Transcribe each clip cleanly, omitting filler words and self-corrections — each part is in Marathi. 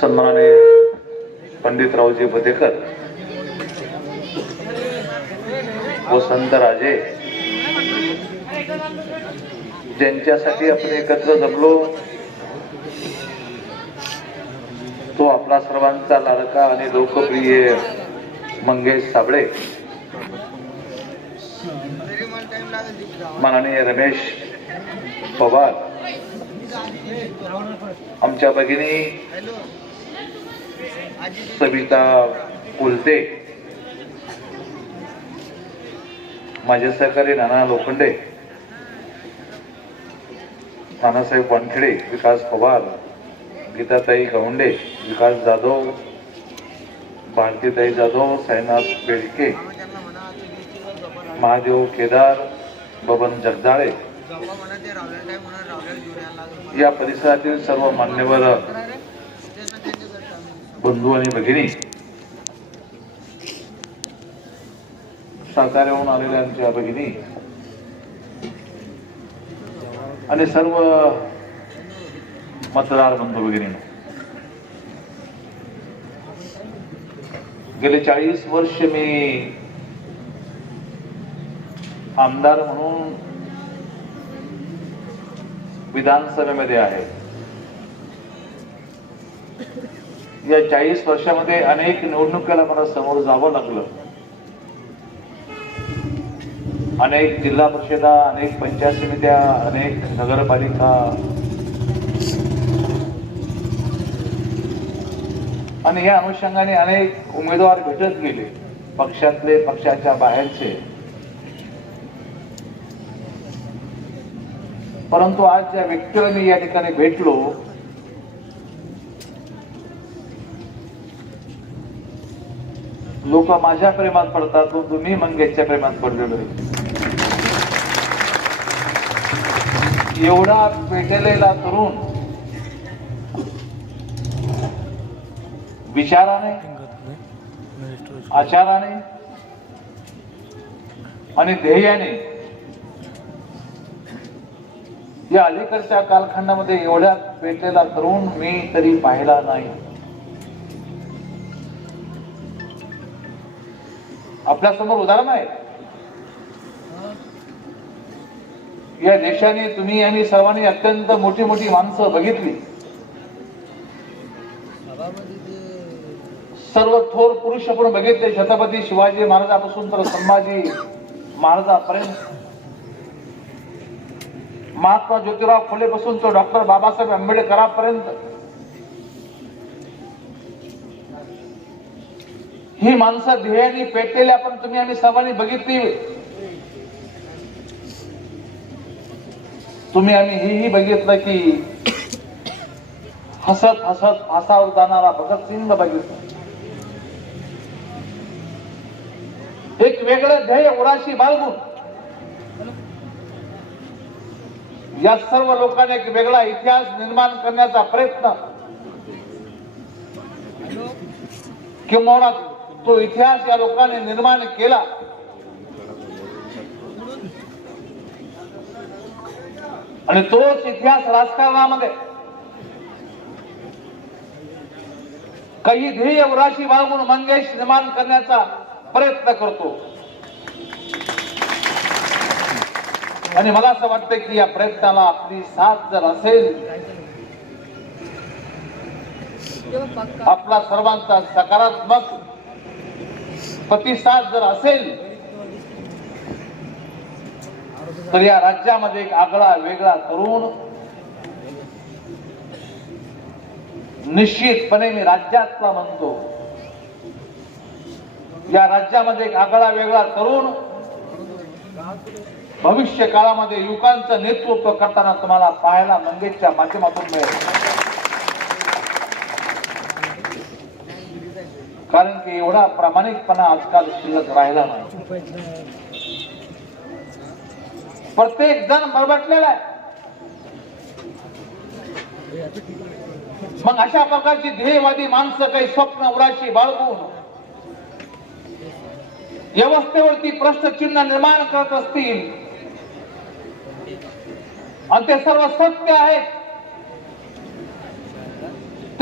सन्माननीय पंडितरावजी बदेकर वसंतराजे ज्यांच्यासाठी आपण एकत्र जमलो तो आपला सर्वांचा लाडका आणि लोकप्रिय मंगेश साबळे, माननीय रमेश पवार, आमच्या भगिनी सविता उलते, माझे सहकारी नाना लोखंडे, नानासाहेब वानखेडे, विकास पवार, गीताताई गवंडे, विकास जाधव, भारतीताई जाधव, साईनाथ बेडके, महादेव केदार, बबन जगदाळे, या परिसरातील सर्व मान्यवर बंधू आणि भगिनी, साताऱ्याहून आलेल्या आमच्या भगिनी आणि सर्व मतदार बंधू भगिनी, गेले 40 वर्ष मी आमदार म्हणून विधानसभेमध्ये आहे. या 40 वर्षामध्ये अनेक निवडणुकीला मला समोर जावं लागलं. अनेक जिल्हा परिषदा, अनेक पंचायत समित्या, अनेक नगरपालिका आणि या अनुषंगाने अनेक उमेदवार भेटत गेले, पक्षातले, पक्षाच्या बाहेरचे. परंतु आज ज्या व्यक्तीला मी या ठिकाणी भेटलो लोक माझ्या प्रेमात पडतात, तो तुम्ही मंगेशच्या प्रेमात पडलेलो आहे. एवढा पेटलेला तरुण विचाराने, आचाराने आणि ध्येयाने या अलीकडच्या कालखंडामध्ये एवढ्या पेटलेला तरुण मी तरी पाहिला नाही. आपल्या समोर उदाहरण आहे. या देशाने तुम्ही आणि सर्वांनी अत्यंत मोठी मोठी माणसं बघितली. सर्व थोर पुरुष आपण बघितले, छत्रपती शिवाजी महाराजापासून तर संभाजी महाराजापर्यंत, महात्मा ज्योतिराव फुले पासून तो डॉक्टर बाबासाहेब आंबेडकरांपर्यंत ही माणसं ध्येयाने पेटलेली आपण तुम्ही आम्ही सर्वांनी बघितली. तुम्ही आम्ही हेही बघितलं की हसत हसत फासावर जाणारा भगतसिंग बघितला. एक वेगळं ध्येय उराशी बाळगून या सर्व लोकांनी एक वेगळा इतिहास निर्माण करण्याचा प्रयत्न, किंवा तो इतिहास या लोकांनी निर्माण केला. आणि तोच इतिहास राजकारणामध्ये काही ध्येय उराशी बाळगून मंगेश निर्माण करण्याचा प्रयत्न करतो. आणि मला असं वाटतं की या प्रयत्नाला आपली साथ जर असेल, आपला सर्वांचा सकारात्मक प्रतिसाद जर असेल, तर या राज्यामध्ये एक आगळा वेगळा तरुण निश्चितपणे, मी राज्यातला म्हणतो, या राज्यामध्ये एक आगळा वेगळा तरुण भविष्य काळामध्ये युवकांचं नेतृत्व करताना तुम्हाला पाहायला मंगेशच्या माध्यमातून मिळेल. कारण की एवढा प्रामाणिकपणा आजकाल शिल्लक राहिला नाही. प्रत्येक जण बरबटलेला आहे. मग अशा प्रकारची ध्येयवादी माणसं काही स्वप्न उराशी बाळगून व्यवस्थेवरती प्रश्नचिन्ह निर्माण करत असतील आणि ते सर्व सत्य आहेत,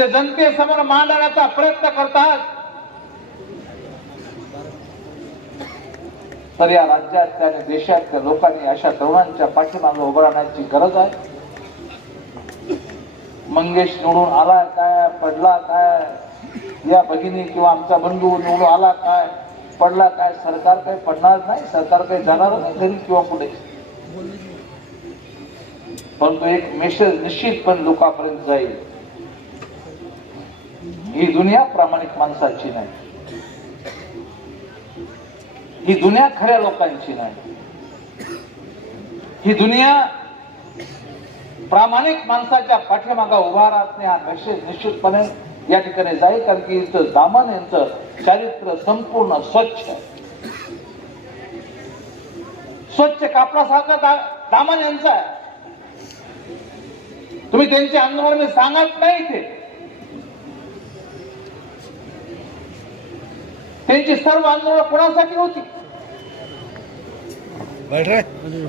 ते जनतेसमोर मांडण्याचा प्रयत्न करतात, तर या राज्यातल्या आणि देशातल्या लोकांनी अशा तरुणांच्या पाठीमागे उभं राहण्याची गरज आहे. मंगेश निवडून आला काय, पडला काय, या भगिनी किंवा आमचा बंधू निवडून आला काय, पडला काय, सरकार काही पडणार नाही, सरकार काही जाणार नाही घरी किंवा पुढे. परंतु एक मेसेज निश्चितपणे लोकांपर्यंत जाईल, ही दुनिया प्रामाणिक माणसाची नाही, ही दुनिया खऱ्या लोकांची नाही, ही दुनिया प्रामाणिक माणसाच्या पाठीमागा उभा राहणे हा मेसेज निश्चितपणे या ठिकाणी जाईल. कारण की इथं दामन यांचं चारित्र्य संपूर्ण स्वच्छ आहे, स्वच्छ कापडासारखं दामन यांचं आहे. तुम्ही त्यांचे आंदोलन सांगत नाही, ते त्यांची सर्व आंदोलन कोणासाठी होती?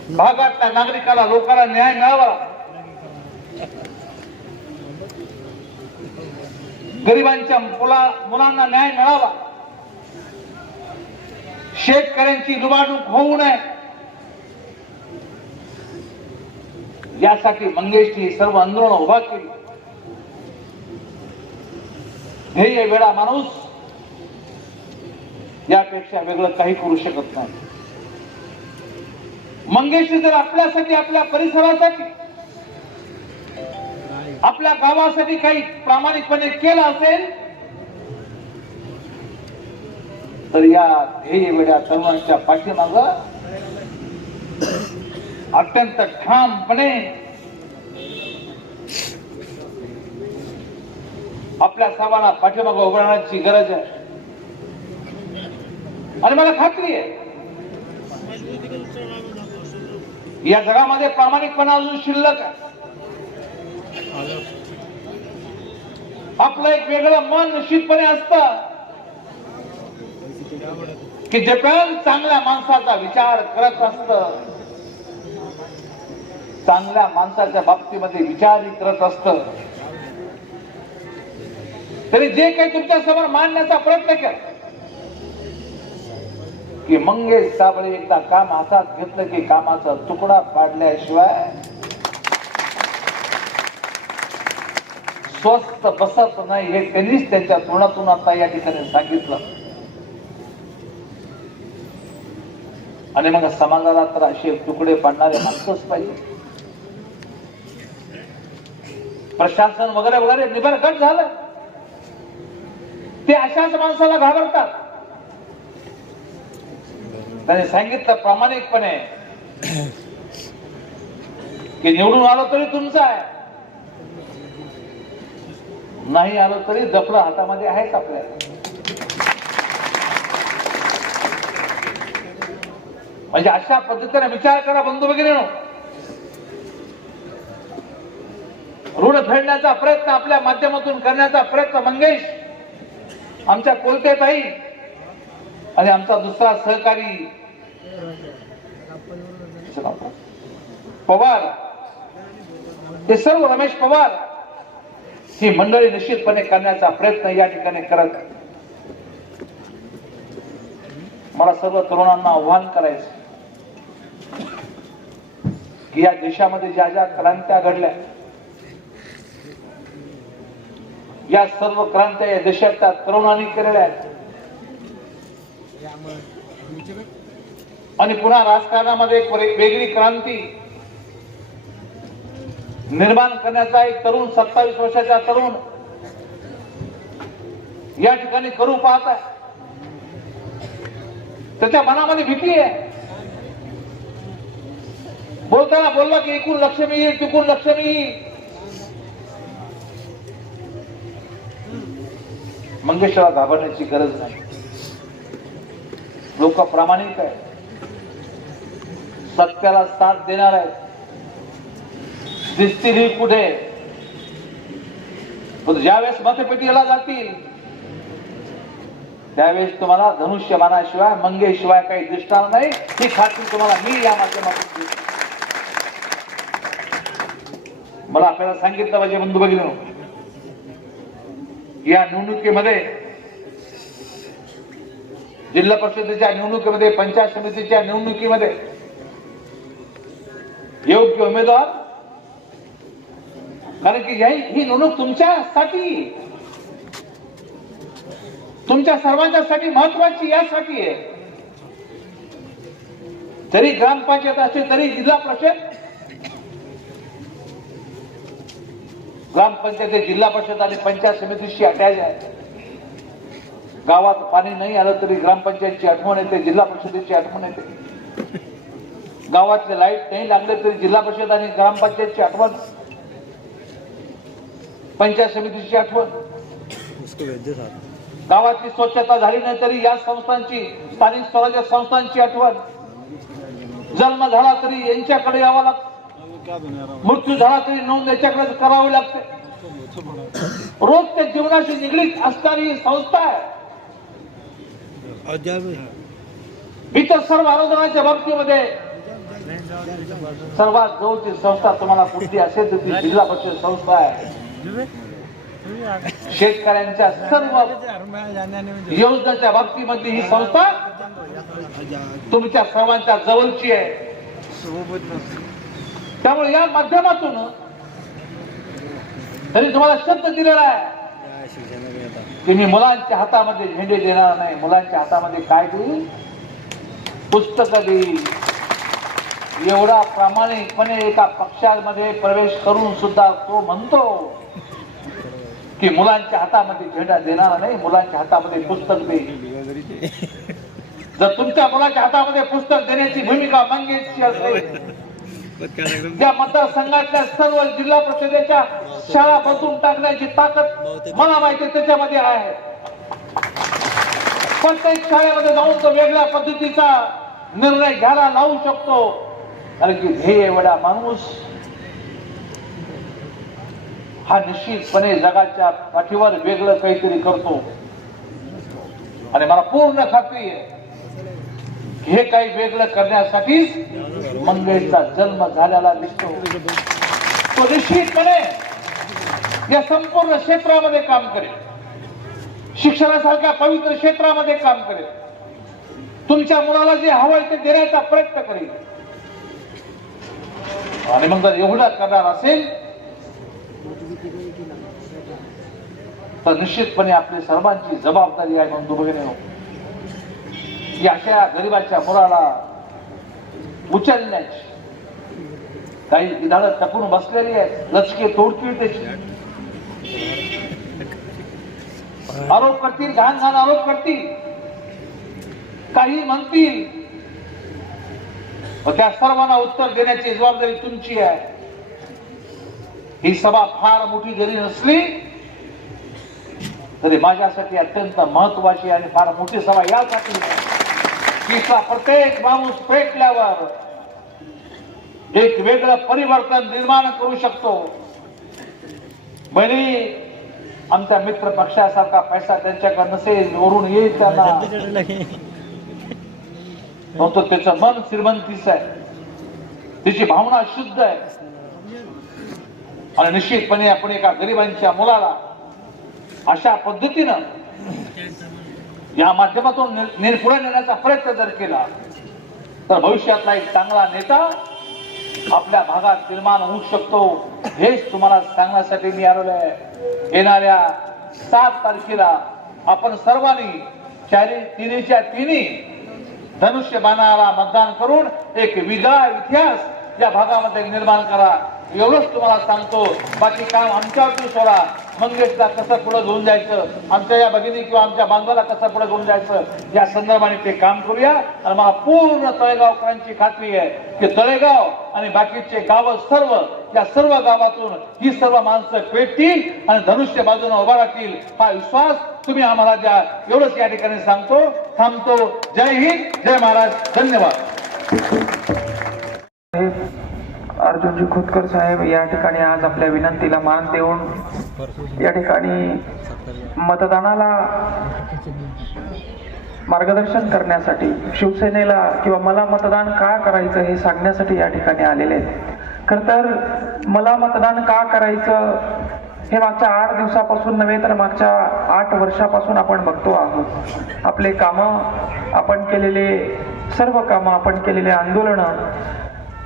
भागातल्या नागरिकाला, लोकांना न्याय मिळावा, गरिबांच्या मुलांना न्याय मिळावा, शेतकऱ्यांची लुबाडणूक होऊ नये, यासाठी मंगेशनी सर्व आंदोलन उभा केली. ध्येय वेळा माणूस यापेक्षा वेगळं काही करू शकत नाही. मंगेशने जर आपल्यासाठी, आपल्या परिसरासाठी, आपल्या गावासाठी काही प्रामाणिकपणे केलं असेल, तर या ध्येय वेड्या तरुणांच्या पाठीमाग अत्यंत ठामपणे आपल्या सर्वांना पाठीमागे उभं राहण्याची गरज आहे. आणि मला खात्री आहे या जगामध्ये प्रामाणिकपणा अजून शिल्लक आहे. आपलं एक वेगळं मन निश्चितपणे असतं की जे पण चांगल्या माणसाचा विचार करत असतं, चांगल्या माणसाच्या बाबतीमध्ये विचारही करत असतं, तरी जे काही तुमच्या समोर मांडण्याचा प्रयत्न केला की मंगेश साबळे एकदा काम हातात घेतलं की कामाचा तुकडा पाडल्याशिवाय स्वस्त बसत नाही, हे त्यांनीच त्यांच्या तोंडातून आता या ठिकाणी सांगितलं. आणि मग समाजाला तर असे तुकडे पाडणारे माणसंच पाहिजे. प्रशासन वगैरे वगैरे निबरगट झालं, ते अशाच माणसाला घाबरतात. त्याने सांगितलं प्रामाणिकपणे की निवडून आलो तरी तुमचं आहे, नाही आलो तरी दफड हातामध्ये आहेच आपल्या. म्हणजे अशा पद्धतीने विचार करा बंधू भगिनींनो. ऋण फेडण्याचा प्रयत्न आपल्या माध्यमातून करण्याचा प्रयत्न मंगेश, आमच्या कोलतेताई आणि आमचा दुसरा सहकारी पवार, हे सर्व रमेश पवार, ही मंडळी निश्चितपणे करण्याचा प्रयत्न या ठिकाणी करत. मला सर्व तरुणांना आव्हान करायचं की या देशामध्ये ज्या ज्या क्रांत्या घडल्या, या सर्व क्रांत्या या देशातल्या तरुणांनी केलेल्या आहेत. आणि पुन्हा राजकारणामध्ये एक वेगळी क्रांती निर्माण करण्याचा एक तरुण, 27 वर्षाचा तरुण या ठिकाणी करू पाहत आहे. त्याच्या मनामध्ये भीती आहे. बोलताना बोलला की एकूण लक्ष्मी येईल, तिकून लक्ष्मी येईल. मंगेशला घाबरण्याची गरज नाही. लोक प्रामाणिक आहे, सत्याला साथ देणार आहे. दिसतील कुठे, ज्यावेळेस मतपेटीला जातील त्यावेळेस तुम्हाला धनुष्यबाणाशिवाय, मंगेशिवाय काही दिसणार नाही, ही खात्री तुम्हाला मी या माध्यमातून देतो. मला आपल्याला सांगितलं पाहिजे बंधू भगिनींनो, या निवडणुकीमध्ये, जिल्हा परिषदेच्या निवडणुकीमध्ये, पंचायत समितीच्या निवडणुकीमध्ये योग्य उमेदवार, कारण की ही निवडणूक तुमच्यासाठी, तुमच्या सर्वांच्यासाठी महत्वाची यासाठी आहे. तरी ग्रामपंचायत असेल, तरी जिल्हा परिषद, ग्रामपंचायत, जिल्हा परिषद आणि पंचायत समितीशी अटॅच आहे. गावात पाणी नाही आलं तरी ग्रामपंचायतची आठवण येते, जिल्हा परिषदेची आठवण येते. गावातले लाईट नाही लागले तरी जिल्हा परिषद आणि ग्रामपंचायतची आठवण, पंचायत समितीची आठवण. गावातली स्वच्छता झाली नाही तरी या संस्थांची, स्थानिक स्वराज्य संस्थांची आठवण. जन्म झाला तरी यांच्याकडे यावं लागतं, मृत्यू झाला तरी नोंद याच्याकडे करावी लागते. रोजच्या जीवनाशी निगडीत असणारी संस्था आहे. इतर सर्व अनुदानाच्या बाबतीमध्ये सर्वात जवळची संस्था तुम्हाला कुठली असेल तर ती जिल्हा परिषद संस्था आहे. शेतकऱ्यांच्या सर्व योजनेच्या बाबतीमध्ये ही संस्था तुमच्या सर्वांच्या जवळची आहे. त्यामुळे या माध्यमातून तरी तुम्हाला शब्द दिलेला आहे की मी मुलांच्या हातामध्ये झेंडे देणार नाही. मुलांच्या हातामध्ये काय देईल? पुस्तक देईल. एवढा प्रामाणिकपणे एका पक्षामध्ये प्रवेश करून सुद्धा तो म्हणतो की मुलांच्या हातामध्ये झेंडा देणार नाही, मुलांच्या हातामध्ये पुस्तक देईल. जर तुमच्या मुलाच्या हातामध्ये पुस्तक देण्याची भूमिका मंगेशची असेल, त्या मतदारसंघातल्या सर्व जिल्हा परिषदेच्या शाळा बदलून टाकण्याची ताकद मला माहिती त्याच्यामध्ये आहे. प्रत्येक शाळेमध्ये जाऊन तो वेगळ्या पद्धतीचा निर्णय घ्यायला लावू शकतो. कारण की ध्येय एवढा माणूस हा निश्चितपणे जगाच्या पाठीवर वेगळं काहीतरी करतो. आणि मला पूर्ण खात्री आहे हे काही वेगळं करण्यासाठीच मंगेशचा जन्म झालेला दिसतो. तो निश्चितपणे या संपूर्ण क्षेत्रामध्ये काम करेल, शिक्षणासारख्या पवित्र क्षेत्रामध्ये काम करेल, तुमच्या मुलाला जे हवंय ते देण्याचा प्रयत्न करेल. आणि मग जर एवढं करणार असेल तर निश्चितपणे आपली सर्वांची जबाबदारी आहे. म्हणून बघणे की अशा गरिबाच्या मुलाला उचलण्याची. काही विधानं टपून बसलेली आहेत, लचके तोडतील त्याची, आरोप करतील, घाण घाण आरोप करतील, काही म्हणतील, त्या सर्वांना उत्तर देण्याची जबाबदारी तुमची आहे. ही सभा फार मोठी जरी नसली तरी माझ्यासाठी अत्यंत महत्वाची आणि फार मोठी सभा यासाठी की प्रत्येक माणूस पेटल्यावर एक वेगळं परिवर्तन निर्माण करू शकतो. भले आमच्या मित्र पक्षासारखा पैसा त्यांच्याकडे नसेल, वरून येईल त्यांना, परंतु त्याचं मन श्रीमंतीच आहे, त्याची भावना शुद्ध आहे. आणि निश्चितपणे आपण एका गरिबांच्या मुलाला अशा पद्धतीनं या माध्यमातून पुढे नेण्याचा प्रयत्न जर केला तर भविष्यातला एक चांगला नेता आपल्या भागात निर्माण होऊ शकतो. हेच तुम्हाला सांगण्यासाठी मी आलेलो आहे. येणाऱ्या 7 तारखेला आपण सर्वांनी तिन्हीच्या तिन्ही धनुष्यबाणाला मतदान करून एक वेगळा इतिहास या भागामध्ये निर्माण करा. एवढंच तुम्हाला सांगतो. बाकी काम आमच्यावरती सोडा. मंगेशला कसं पुढे घेऊन जायचं, आमच्या या भगिनी किंवा आमच्या बांधवाला कसं पुढे घेऊन जायचं या संदर्भाने ते काम करूया. आणि मला पूर्ण तळेगावकरांची खात्री आहे की तळेगाव आणि बाकीचे गाव सर्व या सर्व गावातून ही सर्व माणसं पेटतील आणि धनुष्य बाजूने उभा राहतील. हा विश्वास तुम्ही आम्हाला द्या. एवढंच या ठिकाणी सांगतो. थांबतो. जय हिंद, जय महाराज. धन्यवाद. अर्जुनजी खोतकर साहेब या ठिकाणी आज आपल्या विनंतीला मान देऊन या ठिकाणी मतदानाला मार्गदर्शन करण्यासाठी शिवसेनेला किंवा मला मतदान का करायचं हे सांगण्यासाठी या ठिकाणी आलेले आहेत. खरं तर मला मतदान का करायचं हे मागच्या 8 दिवसापासून नव्हे तर मागच्या 8 वर्षापासून आपण बघतो आहोत. आपले कामं, आपण केलेले सर्व कामं, आपण केलेले आंदोलनं.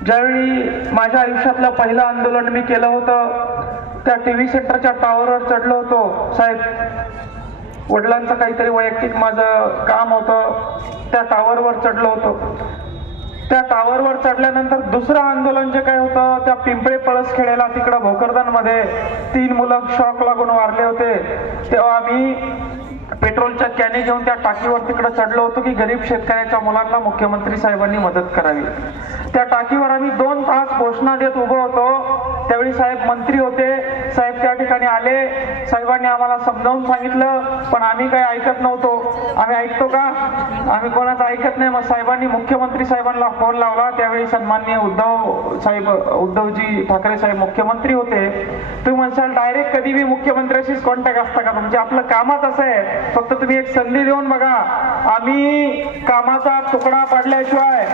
ज्यावेळी माझ्या आयुष्यातलं पहिलं आंदोलन मी केलं होतं त्या टीव्ही सेंटरच्या टावरवर चढलो होतो. साहेब, वडिलांचं काहीतरी वैयक्तिक माझं काम होतं, त्या टावरवर चढलो होतो. त्या टावरवर चढल्यानंतर दुसरं आंदोलन जे काय होतं त्या पिंपळे पळस खेळायला तिकडं भोकरदनमध्ये 3 मुलं शॉक लागून वारले होते. तेव्हा आम्ही पेट्रोलच्या कॅने घेऊन त्या टाकीवर तिकडे चढलो होतो की गरीब शेतकऱ्याच्या मुलांना मुख्यमंत्री साहेबांनी मदत करावी. त्या टाकीवर आम्ही 2 तास घोषणा देत उभो होतो. त्यावेळी साहेब मंत्री होते. साहेब त्या ठिकाणी आले. साहेबांनी आम्हाला समजावून सांगितलं, पण आम्ही काही ऐकत नव्हतो. आम्ही ऐकतो का? आम्ही कोणाचं ऐकत नाही. मग साहेबांनी मुख्यमंत्री साहेबांना फोन लावला. त्यावेळी सन्माननीय उद्धवजी ठाकरे साहेब मुख्यमंत्री होते. तुम्ही म्हणसाल डायरेक्ट कधी बी मुख्यमंत्र्याशीच कॉन्टॅक्ट असता का? तुमचे आपलं कामच असं आहे, फक्त तुम्ही एक संधी देऊन बघा. आम्ही कामाचा तुकडा पाडल्याशिवाय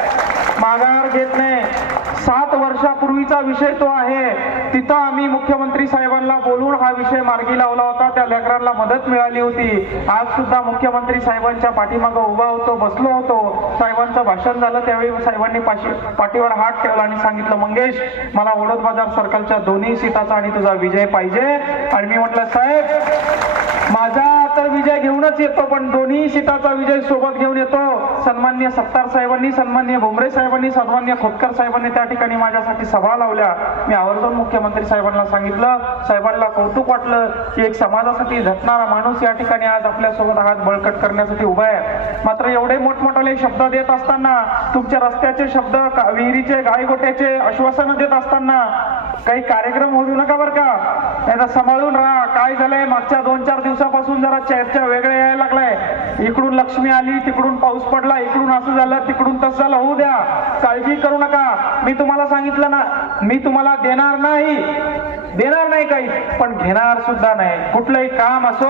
माघार घेत नाही. 7 वर्षापूर्वीचा विषय तो आहे. तिथं आम्ही मुख्यमंत्री साहेबांना बोलून हा विषय मार्गी लावला होता. त्या लेकरांना मदत मिळाली होती. आज सुद्धा मुख्यमंत्री साहेबांच्या पाठीमागं उभा होतो, बसलो होतो. साहेबांचं भाषण झालं त्यावेळी साहेबांनी पाठीवर हात ठेवला आणि सांगितलं, मंगेश, मला वडोद बाजार सर्कलच्या 2 सीटाचा आणि तुझा विजय पाहिजे. आणि मी म्हटलं, साहेब, माझा तर विजय घेऊनच येतो, पण 2 सीटाचा विजय सोबत घेऊन येतो. सन्माननीय सत्तार साहेबांनी, सन्माननीय भुमरे साहेबांनी, सन्माननीय खोतकर साहेबांनी त्या ठिकाणी माझ्यासाठी सभा लावल्या. मी आवर्जून मुख्यमंत्री साहेबांना सांगितलं. साहेबांना कौतुक वाटलं की एक समाजासाठी झटणारा माणूस या ठिकाणी आज आपल्यासोबत हात बळकट करण्यासाठी उभा आहे. मात्र एवढे मोठमोठाले शब्द देत असताना, तुमच्या रस्त्याचे शब्द, विहिरीचे, गायगोट्याचे आश्वासनं देत असताना काही कार्यक्रम होऊ नका बरं का. यांना सांभाळून राहा. काय झालंय, मागच्या 2-4 दिवसापासून जरा चर्चा वेगळ्या यायला लागलाय. इकडून लक्ष्मी आली, तिकडून पाऊस पडला, इकडून असं झालं, तिकडून तसं झालं. होऊ द्या, काळजी करू नका. मी तुम्हाला सांगितलं ना, मी तुम्हाला देणार नाही काही, पण घेणार सुद्धा नाही. कुठलंही काम असो,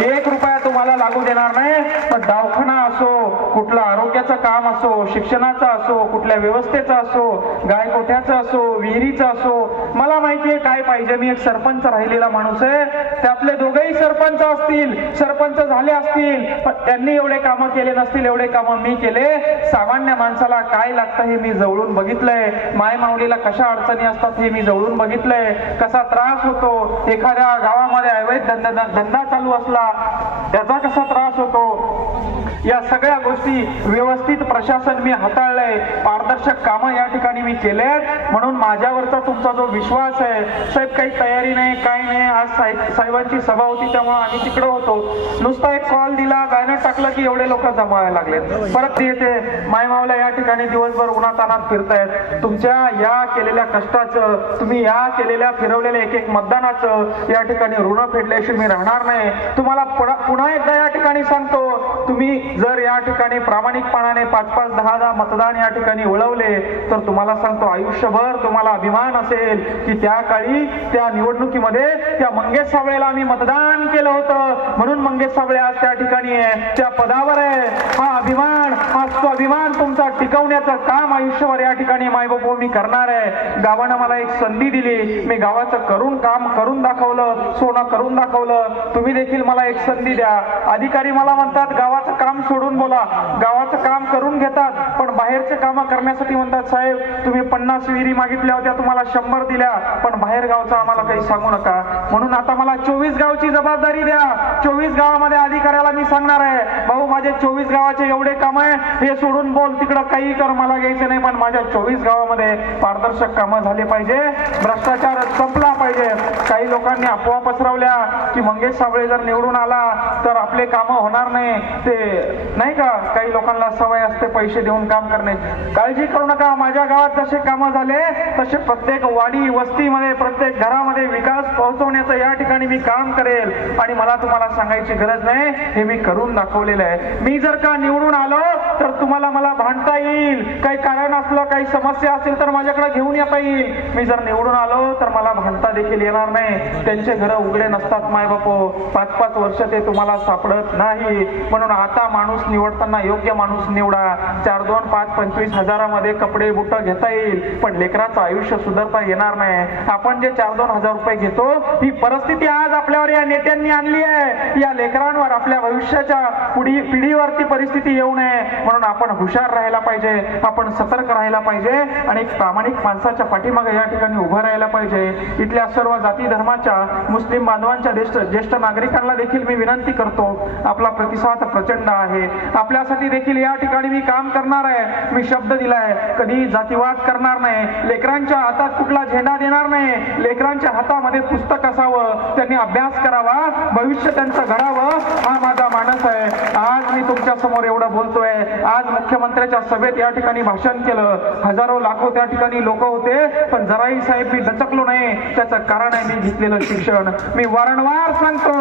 1 रुपया तुम्हाला लागू देणार नाही. पण दवाखाना असो, कुठलं आरोग्याचं काम असो, शिक्षणाचं असो, कुठल्या व्यवस्थेचं असो, गायकोठ्याचं असो, विहिरीचं असो, मला माहितीये काय पाहिजे. मी एक सरपंच राहिलेला माणूस आहे. त्यातले दोघेही सरपंच असतील, सरपंच झाले असतील, पण त्यांनी एवढे कामं केले नसतील एवढे कामं मी केले. सामान्य माणसाला काय लागतं हे मी जवळून बघितलंय. माय माऊलीला कशा अडचणी असतात हे मी जवळून बघितलंय. कसा त्रास होतो, एखाद्या गावामध्ये अवैध धंदा चालू असला त्याचा कसा त्रास होतो. या सगळ्या गोष्टी व्यवस्थित प्रशासन मी हाताळलंय. पारदर्शक कामं या ठिकाणी मी केलेत. म्हणून माझ्यावरचा तुमचा जो विश्वास आहे, साहेब काही तयारी नाही, काय नाही. आज साहेबांची सभा होती त्यामुळे आम्ही तिकडे होतो. नुसता एक कॉल दिला, बॅनर टाकलं की एवढे लोक जमावायला लागले. परत येते मायमावला या ठिकाणी दिवसभर उन्हातानात फिरतायत. तुमच्या या केलेल्या कष्टाचं, तुम्ही या केलेल्या फिरवलेल्या एक मतदानाचं या ठिकाणी ऋण फेडल्याशिवाय मी राहणार नाही. तुम्हाला पुन्हा एकदा या ठिकाणी सांगतो, तुम्ही जर या ठिकाणी प्रामाणिकपणाने 5-5, 10-10 मतदान या ठिकाणी वळवले तर तुम्हाला सांगतो आयुष्यभर तुम्हाला अभिमान असेल की त्या काळी त्या निवडणुकीमध्ये त्या मंगेश साबळेला आम्ही मतदान केलं होतं, म्हणून मंगेश साबळे आज त्या ठिकाणी आहे, त्या पदावर आहे. हा अभिमान, हा स्वाभिमान तुमचा टिकवण्याचं काम आयुष्यभर या ठिकाणी मायबापू मी करणार आहे. गावानं मला एक संधी दिली, मी गावाचं काम करून दाखवलं, सोनं करून दाखवलं. तुम्ही देखील मला एक संधी द्या. अधिकारी मला म्हणतात गावाचं काम सोडून बोला, गावाचं काम करून घेतात, पण बाहेरचे काम करण्यासाठी म्हणतात साहेब तुम्ही 50 विहिरी मागितल्या होत्या, तुम्हाला 100 दिल्या, पण बाहेर गावचं आम्हाला काही सांगू नका. म्हणून आता मला 24 गावची जबाबदारी द्या. 24 गावामध्ये अधिकाऱ्याला मी सांगणार आहे, भाऊ माझे 24 गावाचे एवढे काम आहे, हे सोडून बोल, तिकडं काही कर, मला घ्यायचं नाही, पण माझ्या 24 गावामध्ये पारदर्शक कामं झाले पाहिजे, भ्रष्टाचार संपला पाहिजे. काही लोकांनी अफवा पसरवल्या की मंगेश साबळे जर निवडून आला तर आपले कामं होणार नाही. ते नाही का, काही लोकांना सवय असते पैसे देऊन काम करणे. काळजी करू नका. माझ्या गावात जसे कामं झाले तसे प्रत्येक वाडी वस्तीमध्ये, प्रत्येक घरामध्ये विकास पोहोचवण्याचं या ठिकाणी मी काम करेल. आणि मला तुम्हाला सांगायची गरज नाही, हे मी करून दाखवलेलं आहे. मी जर का निवडून आलो तर तुम्हाला मला भांडता येईल, काही कारण असलं, काही समस्या असेल तर माझ्याकडे घेऊन येता येईल. मी जर निवडून आलो तर मला भांडता देखील येणार नाही. त्यांचे घर उघडे नसतात मायबापू, 5-5 वर्ष ते तुम्हाला सापडत नाही. म्हणून आता माणूस निवडताना योग्य माणूस निवडा. 4, 2, 5, 25 हजारामध्ये कपडे बुट घेता येईल, पण लेकराचं आयुष्य सुधारता येणार नाही. आपण जे 4-2 हजार रुपये घेतो, ही परिस्थिती आज आपल्यावर या नेत्यांनी आणली आहे. या लेकरांवर, आपल्या भविष्याच्या पिढीवरती परिस्थिती येऊ नये म्हणून आपण हुशार राहायला पाहिजे, आपण सतर्क राहायला पाहिजे आणि एक प्रामाणिक माणसाच्या पाठीमागे या ठिकाणी उभं राहायला पाहिजे. इथल्या सर्व जाती धर्माच्या मुस्लिम बांधवांच्या ज्येष्ठ नागरिकांना देखील मी विनंती करतो, आपला प्रतिसाद प्रचंड आहे. आपल्यासाठी देखील या ठिकाणी मी काम करणार आहे. मी शब्द दिलाय, कधी जातीवाद करणार नाही, लेकरांच्या हातात कुठला झेंडा देणार नाही, लेकरांच्या हातामध्ये पुस्तक असावं, त्यांनी अभ्यास करावा, भविष्य त्यांचं घडावं, हा माझा मानस आहे. आज मी तुमच्या समोर एवढं बोलतोय. आज मुख्यमंत्र्याच्या सभेत या ठिकाणी भाषण केलं, हजारो लाखो त्या ठिकाणी लोक होते, पण जराही साहेब मी दचकलो नाही. त्याचं कारण आहे मी घेतलेलं शिक्षण. मी वारंवार सांगतो,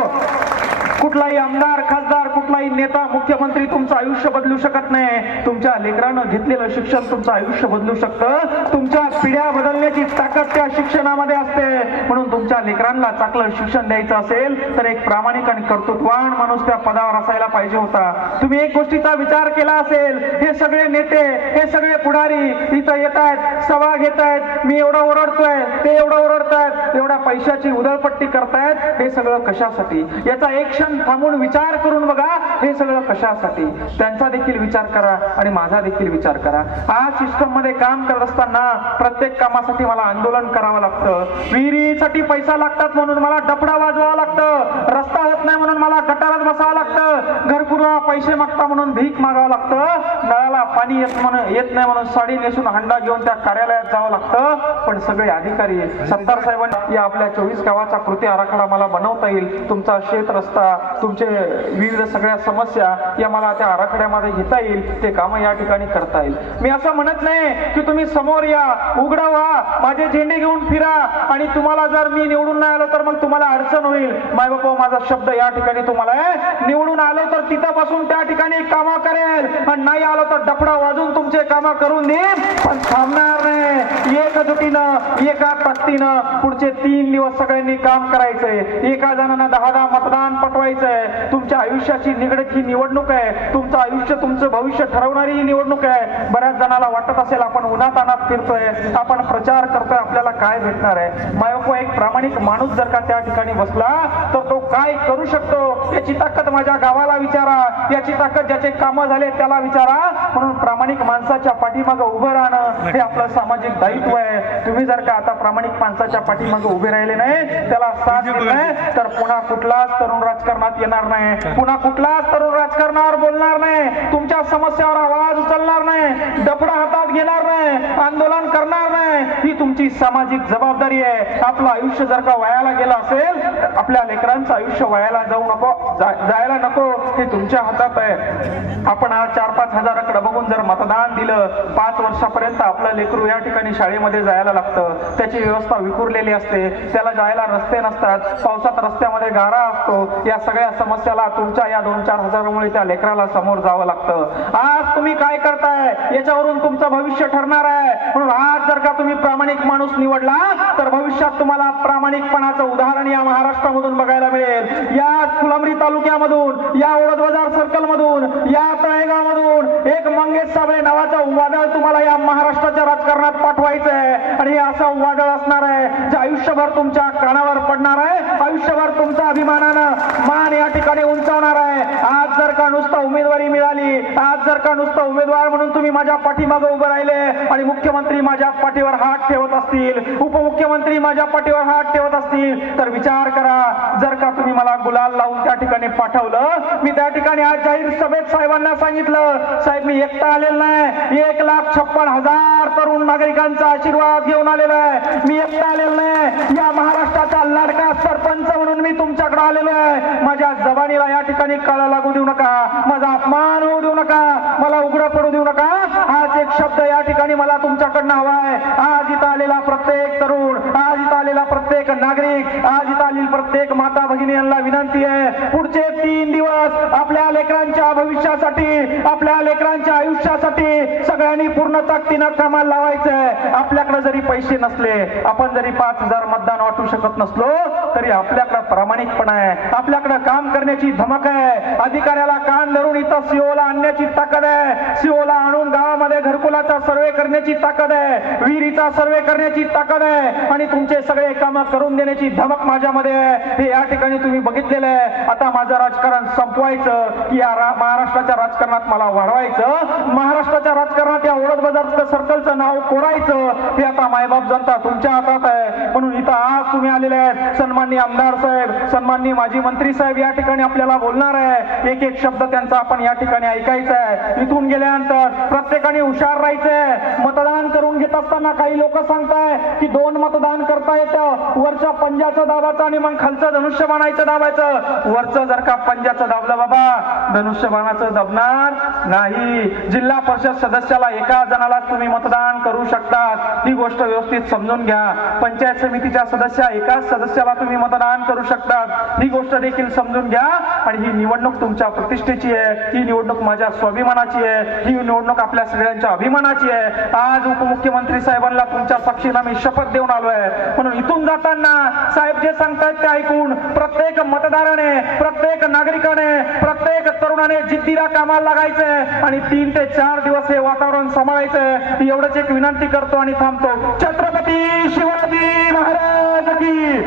कुठलाही आमदार, खासदार, कुठलाही नेता, मुख्यमंत्री तुमचं आयुष्य बदलू शकत नाही. तुमच्या लेकरानं घेतलेलं शिक्षण तुमचं आयुष्य बदलू शकतं. तुमच्या पिढ्या बदलण्याची ताकद त्या शिक्षणामध्ये असते. म्हणून तुमच्या लेकरांना चांगलं शिक्षण द्यायचं असेल तर एक प्रामाणिक आणि कर्तृत्ववान माणूस त्या पदावर असायला पाहिजे होता. तुम्ही एक गोष्टीचा विचार केला असेल, हे सगळे नेते, हे सगळे पुढारी इथं येत आहेत, सभा घेत आहेत, मी एवढं ओरडतोय, ते एवढं ओरडतायत, एवढ्या पैशाची उधळपट्टी करतायत, हे सगळं कशासाठी? याचा एक क्षण थांबून विचार करून बघा, हे सगळं कशासाठी? त्यांचा देखील विचार करा आणि माझा देखील विचार करा. आज सिस्टम मध्ये काम करत असताना प्रत्येक कामासाठी मला आंदोलन करावं लागतं. विहिरीसाठी पैसा लागतात म्हणून मला डफडा वाजवावं लागतं, रस्ता होत नाही म्हणून मला गटारात बसावं लागतं, घरकुला पैसे मागता म्हणून भीक मागावं लागतं, नळाला पाणी येत नाही म्हणून साडी नेसून हंडा घेऊन त्या कार्यालयात जावं लागतं. पण सगळे अधिकारी, सत्तार साहेबांनी या आपल्या 24 गावाचा कृती आराखडा मला बनवता येईल, तुमचा शेत रस्ता, तुमचे विविध सगळ्या समस्या या मला त्या आराखड्यामध्ये घेता येईल, ते काम या ठिकाणी करता येईल. मी असं म्हणत नाही की तुम्ही समोर या, उघडा व्हा, माझे झेंडे घेऊन फिरा आणि तुम्हाला जर मी निवडून नाही आलो तर मग तुम्हाला अडचण होईल. माय बाबा, माझा शब्द या ठिकाणी तुम्हाला आहे, निवडून आलो तर तिथं बसून त्या ठिकाणी कामं करेल आणि नाही आलो तर डफडा वाजून तुमचे कामं करून देईन, पण थांबणार नाही. एकजुटीनं, एका ताकदीनं पुढचे 3 दिवस सगळ्यांनी काम करायचंय. एका जणांना 10 मतदान पटवायचंय. तुमच्या आयुष्याची निगडीत ही निवडणूक आहे. तुमचं आयुष्य, तुमचं भविष्य ठरवणारी ही निवडणूक आहे. बऱ्याच जणाला वाटत असेल आपण उन्हातानात फिरतोय, आपण प्रचार करतोय, आपल्याला काय भेटणार आहे? मायको, एक प्रामाणिक माणूस जर का त्या ठिकाणी बसला तर तो काय करू शकतो याची ताकद माझ्या गावाला विचारा, याची ताकद ज्याचे कामं झाले त्याला विचारा. म्हणून प्रामाणिक माणसाच्या पाठीमागं उभं राहणं हे आपलं सामाजिक दायित्व आहे. तुम्ही जर का आता प्रामाणिक माणसाच्या पाठीमागं उभे राहिले नाही, त्याला साथ देत नाही, तर पुन्हा कुठलाच तरुण राजकारणात येणार नाही, पुन्हा कुठलाच तरुण राजकारणावर बोलणार नाही, तुमच्या समस्यावर आवाज उचलणार नाही, डफडा हातात घेणार नाही, आंदोलन करणार नाही. ही तुमची सामाजिक जबाबदारी आहे. आपलं आयुष्य जर का वायाला गेलं असेल, आपल्या लेकरांचं आयुष्य वायाला जायला नको, हे तुमच्या हातात आहे. आपण आज 4-5 हजाराकडे बघून जर मतदान दिलं, 5 वर्षापर्यंत आपलं लेकरू या ठिकाणी शाळेमध्ये जायला लागतं, त्याची व्यवस्था विखुरलेली असते, त्याला जायला रस्ते नसतात, पावसात रस्त्यामध्ये गारा असतो. या सगळ्या समस्याला तुमच्या या 2-4 हजारामुळे त्या लेकराला समोर जावं लागतं. आज तुम्ही काय करताय याच्यावरून तुमचं भविष्य ठरणार आहे. म्हणून आज जर का तुम्ही प्रामाणिक माणूस निवडला तर भविष्यात तुम्हाला प्रामाणिकपणाचं उदाहरण या महाराष्ट्रामधून बघायला मिळेल. या फुलंब्री तालुक्यामधून, या ओढद बाजार सर्कल मधून, या तळेगाव मधून एक मंगेश साबळे नावाचं वादळ तुम्हाला या महाराष्ट्राच्या राजकारणात पाठवायचं आहे. आणि हे असं वादळ असणार आहे जे आयुष्यभर तुमच्या कानावर पडणार आहे, आयुष्यभर तुमचा अभिमानानं मान या ठिकाणी उंचावणार आहे. आज जर का नुसतं उमेदवारी मिळाली, आज जर का नुसतं उमेदवार म्हणून तुम्ही माझ्या पाठीमागे उभे राहिले आणि मुख्यमंत्री माझ्या पाठीवर हात ठेवत असतील, उपमुख्यमंत्री माझ्या पाठीवर हात ठेवत असतील, तर विचार करा, जर का तुम्ही मला गुलाल लावून त्या ठिकाणी पाठवलं, मी त्या ठिकाणी आज जाहीर सभेत साहेबांना सांगितलं, साहेब मी एकटा आलेलो नाही, 1,56,000 तरुण नागरिकांचा आशीर्वाद घेऊन आलेलो आहे. मी एकटा आलेलो नाही, या महाराष्ट्राचा लाडका सरपंच म्हणून मी तुमच्याकडे आलेलो आहे. माझ्या जबानीला या ठिकाणी काळा लागू देऊ नका, माझा अपमान होऊ देऊ नका, मला उघडं पडू देऊ नका. हाच एक शब्द या ठिकाणी मला तुमच्याकडनं हवा आहे. आज इथं आलेला प्रत्येक तरुण, आज इथं आलेला प्रत्येक नागरिक, आज इथं आलेली प्रत्येक माता भगिनी यांना विनंती आहे, पुढचे 3 दिवस आपल्या लेकरांच्या भविष्यासाठी, आपल्या लेकरांच्या आयुष्यासाठी सगळ्यांनी पूर्ण ताकदीनं कामाला लावायचंय. आपल्याकडे जरी पैसे नसले, आपण जरी 5,000 मतदान वाटू शकत नसलो तरी आपल्याकडे प्रामाणिकपणा आहे, आपल्याकडे काम करण्याची धमक आहे. अधिकाऱ्याला कान धरून इथं सीओला आणण्याची ताकद आहे, सीओला आणून गावामध्ये घरकुलाचा सर्वे करण्याची ताकद आहे, विहिरीचा सर्वे करण्याची ताकद आहे आणि तुमचे सगळे काम करून देण्याची धमक माझ्यामध्ये आहे. हे या ठिकाणी तुम्ही बघितलेलं आहे. आता माझं राजकारण संपवायचं की या महाराष्ट्राच्या राजकारणात मला वाढवायचं, महाराष्ट्राच्या राजकारणात या ओढत बाजार सर्कलचं नाव कोरायचं, हे आता मायबाप जनता तुमच्या हातात आहे. म्हणून इथं आज तुम्ही आलेले आहेत. सन्माननीय आमदार साहेब, सन्माननीय माजी मंत्री साहेब या ठिकाणी आपल्याला बोलणार आहे. एक एक शब्द त्यांचा आपण या ठिकाणी ऐकायचा आहे. इथून गेल्यानंतर प्रत्येकाने हुशार राहायचंय. मतदान करून घेत असताना काही लोक सांगताय की 2 मतदान करता येतं, वरच्या पंजाचं दाबाचं आणि मग खालचं धनुष्यबाणाचं दाबायचं. वरचं जर का पंजाचं दाबलं बाबा, धनुष्यबाणाचं दाबणार नाही. जिल्हा परिषद सदस्याला एका जणाला तुम्ही मतदान करू शकतात, ही गोष्ट व्यवस्थित समजून घ्या. पंचायत समितीच्या एकाच सदस्याला तुम्ही मतदान करू शकतात, ही गोष्ट देखील समजून घ्या. आणि ही निवडणूक तुमच्या प्रतिष्ठेची आहे, ही निवडणूक माझ्या स्वाभिमानाची आहे, ही निवडणूक आपल्या सगळ्यांच्या अभिमानाची आहे. आज उपमुख्यमंत्री साहेबांना तुमच्या साक्षीला मी शपथ देऊन आलोय. म्हणून इथून जाताना साहेब जे सांगतायत ते ऐकून प्रत्येक मतदाराने, प्रत्येक नागरिकाने, प्रत्येक तरुणाने जिद्दीला कामाला लागायचंय आणि 3 ते 4 दिवस हे वातावरण सांभाळायचंय. एवढंच एक विनंती करतो आणि थांबतो. छत्रपती शिवाजी महाराज की,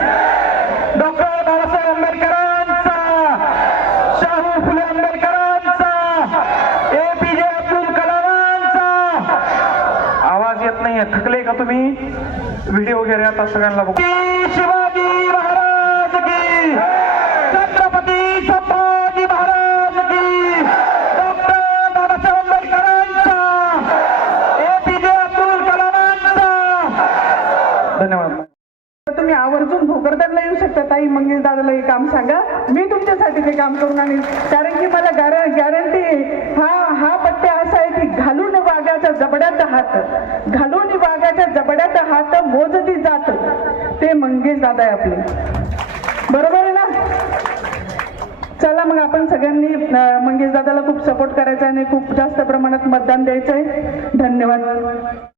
डॉक्टर बाबासाहेब आंबेडकरांचा, शाहू फुले आंबेडकरांचा, APJ अब्दुल कलामांचा. आवाज येत नाहीये, थकले का तुम्ही? व्हिडिओ वगैरे आता सगळ्यांना बघू. शिवाजी महाराज की, छत्रपती संभाजी महाराज की, डॉक्टर बाबासाहेब आंबेडकरांचा, APJ अब्दुल कलामांचा. धन्यवाद. तुम्ही आवर्जून भोकरदनला येऊ शकता. ताई मंगेश दादाला हे काम सांगा, मी तुमच्यासाठी ते काम करून आणेन. कारण की मला गॅरंटी हा पट्ट्या असा आहे की घालून वाघाच्या जबड्यात हात, घालून वाघाच्या जबड्यात हात मोजती जात, ते मंगेश दादा आहे आपले. बरोबर आहे ना? चला मग आपण सगळ्यांनी मंगेश दादाला खूप सपोर्ट करायचा आणि खूप जास्त प्रमाणात मतदान द्यायचंय. धन्यवाद.